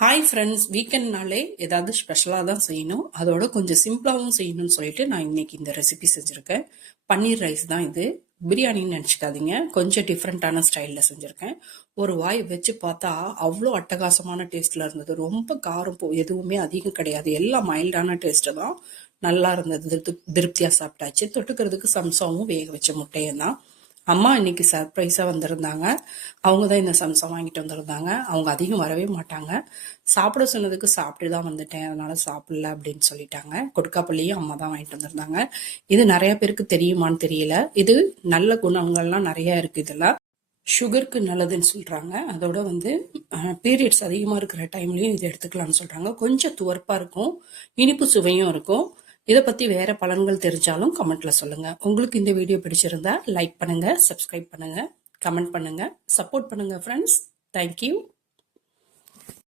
Hi friends, வீக்கெண்ட்னாலே ஏதாவது ஸ்பெஷலாக தான் செய்யணும். அதோட கொஞ்சம் சிம்பிளாகவும் செய்யணும்னு சொல்லிட்டு நான் இன்னைக்கு இந்த ரெசிபி செஞ்சுருக்கேன். பன்னீர் ரைஸ் தான் இது. பிரியாணின்னு நினச்சிக்காதீங்க, கொஞ்சம் டிஃப்ரெண்ட்டான ஸ்டைலில் செஞ்சுருக்கேன். ஒரு வாய் வச்சு பார்த்தா அவ்வளோ அட்டகாசமான டேஸ்ட்டில் இருந்தது. ரொம்ப காரம் எதுவுமே அதிகம் கிடையாது, எல்லாம் மைல்டான டேஸ்ட்டு தான். நல்லா இருந்தது, திருப்தியாக சாப்பிட்டாச்சு. தொட்டுக்கிறதுக்கு சம்சாவும் வேக வச்ச முட்டையும் தான். அம்மா இன்னைக்கு சர்ப்ரைஸாக வந்திருந்தாங்க. அவங்க தான் இந்த சம்சா வாங்கிட்டு வந்திருந்தாங்க. அவங்க அதிகம் வரவே மாட்டாங்க. சாப்பிட சொன்னதுக்கு சாப்பிட்டு தான் வந்துட்டேன், அதனால சாப்பிடல அப்படின்னு சொல்லிட்டாங்க. கொடுக்காப்பள்ளியும் அம்மா தான் வாங்கிட்டு வந்திருந்தாங்க. இது நிறைய பேருக்கு தெரியுமான்னு தெரியல. இது நல்ல குணங்கள்லாம் நிறைய இருக்கு. இதெல்லாம் சுகருக்கு நல்லதுன்னு சொல்றாங்க. அதோட பீரியட்ஸ் அதிகமாக இருக்கிற டைம்லயும் இது எடுத்துக்கலாம்னு சொல்றாங்க. கொஞ்சம் துவர்ப்பா இருக்கும், இனிப்பு சுவையும் இருக்கும். இதை பத்தி வேற பலன்கள் தெரிஞ்சாலும் கமெண்ட்ல சொல்லுங்க. உங்களுக்கு இந்த வீடியோ பிடிச்சிருந்தா லைக் பண்ணுங்க, சப்ஸ்கிரைப் பண்ணுங்க, கமெண்ட் பண்ணுங்க, சப்போர்ட் பண்ணுங்க ஃப்ரெண்ட்ஸ். தேங்க்யூ.